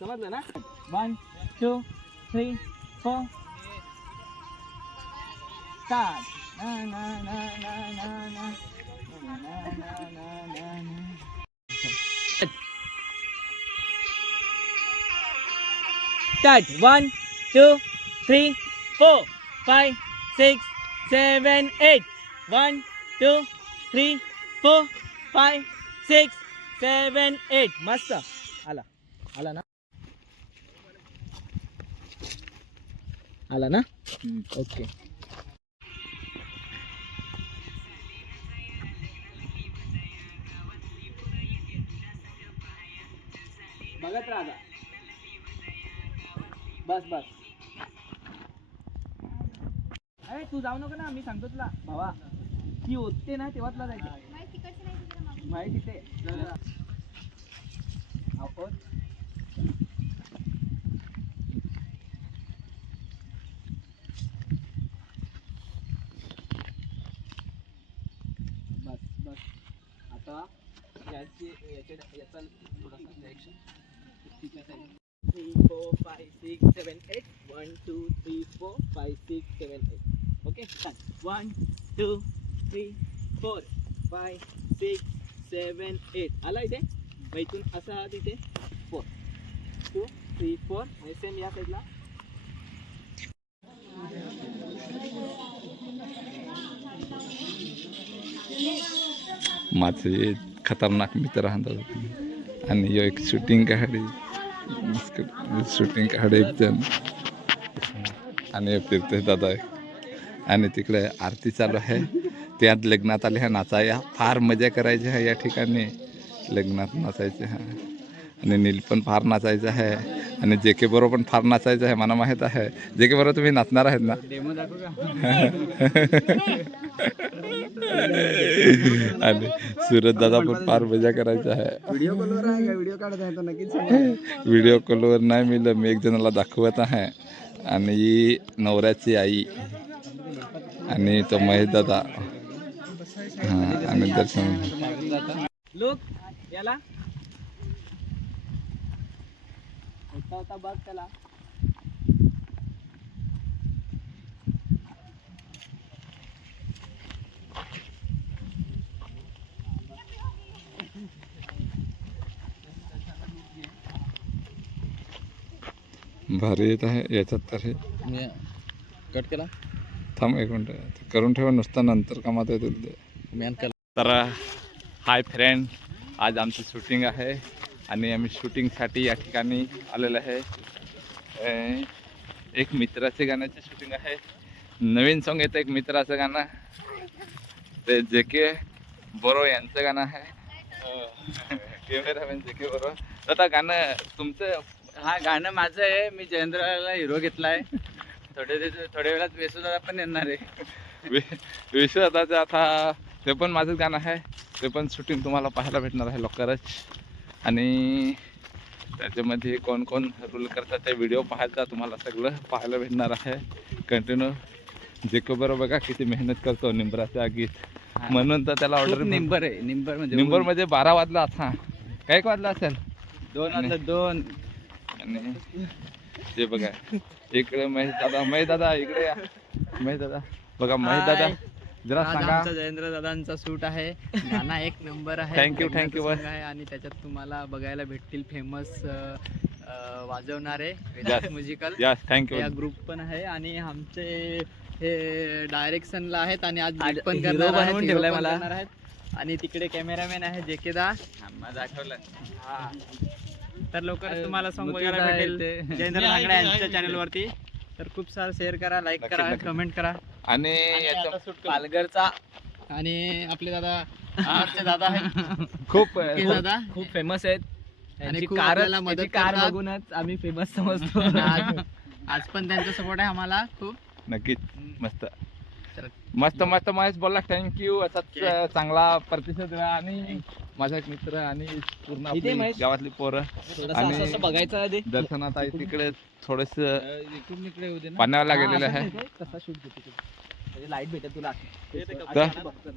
समजलं ना one two three four start ना ना ना ना ना ना ना ना ना ना ना Start. One, two, three, four, five, six, seven, eight. One, two, three, four, five, six, seven, eight. Master, आला आला na, आला na. Okay. बघत राहा Bas बस अरे तू जाऊ नको ना मी सांगतो तुला. भावा ती होते ना तेव्हा तुला जायचं. माहिती ते. आपण बस बस. आता याची याच्या याचा थोडासा direction three four five six seven eight one two three four five six seven eight okay one two three four five six seven eight आला इथे? मग इथून असं आहात इथे? फोर टू थ्री फोर आणि सेम या साईडला माझे खतरनाक मित्र राहतात आणि ह्यो एक शूटिंग काढे शूटिंग काढे एक जण. आणि फिरते दादा आहे. आणि तिकडे आरती चालू आहे. त्यात लग्नात आले आहे नाचाया फार मजा करायची आहे या ठिकाणी. लग्नात नाचायचे आहे. आणि नील पण फार नाचायचं आहे. आणि जे के बरोबर पण फार नाचायचं आहे मला माहीत आहे. जे के बरोबर तुम्ही नाचणार आहेत ना? डेमो दाखवू का? आणि सूरज दादा पण फार मजा करायचा आहे. व्हिडिओ कॉलवर आहे का? व्हिडिओ काढत आहे तो नक्कीच. व्हिडिओ कॉलवर नाही मिळलं मी एक जणाला दाखवत आहे. आणि ही नवऱ्याची आई. आणि तो महेश दादा. हाँ आणि दर्शन लोक याला. होता होता बघ त्याला. भारी येत आहे याच्यात तर हे. कट केला. थांब एक मिनटं. ते करून ठेवा नुसतं नंतर कामात येतील ते. मॅन केला तर हाय फ्रेंड आज आमची शूटिंग आहे आणि आम्ही शूटिंगसाठी या ठिकाणी आलेलो आहे. एक मित्राचे गाण्याचे शूटिंग आहे. नवीन सॉन्ग येतं एक मित्राचं गाणं. ते जे के बोरो यांचं गाणं आहे. कॅमेरामॅन जे के बोरो आता गाणं तुमचं हा गाणं माझं आहे. मी जयेंद्रला हिरो घेतलाय. थोडे दिवस थोड्या वेळात वेसुदादा पण येणार आहे. वि- विश्वदाचं आता ते पण माझंच गाणं आहे. ते पण शूटिंग तुम्हाला पाहायला भेटणार आहे लवकरच. आणि त्याच्यामध्ये कोण कोण रूल करतात ते व्हिडिओ पाहायचा तुम्हाला सगळं पाहायला भेटणार आहे. कंटिन्यू जे को बरोबर बघा किती मेहनत करतो निंबराच्या आगीत म्हणून तर त्याला ऑर्डर निंबर आहे. निंबर म्हणजे निंबर म्हणजे बारा वाजला आता. काय वाजला असेल? दोन आता दोन. आणि ते बघा. इकडे महेश दादा महेश दादा इकडे या. महेश दादा. बघा महेश दादा. जरा आज सांगा. आमचा जयेंद्र दादांचा सूट आहे. गाणं एक नंबर आहे. Thank you, thank you. लग्नाचं song आहे आणि त्याच्यात तुम्हाला बघायला भेटतील फेमस वाजवणारे Yes. म्युझिकल थँक्यू या ग्रुप पण आहे आणि आमचे हे डायरेक्शनला आहेत आणि आज आज beat पण hero करणार आहेत, hero ठेवलाय पण मला. करणार आहेत. आणि तिकडे कॅमेरामॅन आहे जे के दा दाखवलं तर लवकरच अरे, तुम्हाला सॉन्ग बघायला भेटेल. जयेंद्र नागडे यांच्या चॅनल वरती. तर खूप सारं शेअर करा लाईक करा. कमेंट करा. आणि पालघरचा आणि आपले दादा आमचे दादा आहेत. खूप दादा. खूप फेमस आहेत. आणि त्यांची खूप कार आपल्याला मदत कार. बघूनच आम्ही फेमस समजतो आज आज पण त्यांचा सपोर्ट आहे आम्हाला खूप. नक्कीच मस्त. मस्त मस्त महेश बोलला थँक्यू असाच चांगला प्रतिसाद आणि माझा एक मित्र आणि पूर्ण इथे आपली महेश. गावातली पोरं थोडंसं आणि- असं असं बघायचं दर्शनात आहे तिकडे थोडस इकडून इकडे येऊ दे ना. पाण्याला हा, गेलेलं असं आहे. नाही काय? तसा शूट घेते लाइट भेटेल तुला. तर- बघतो.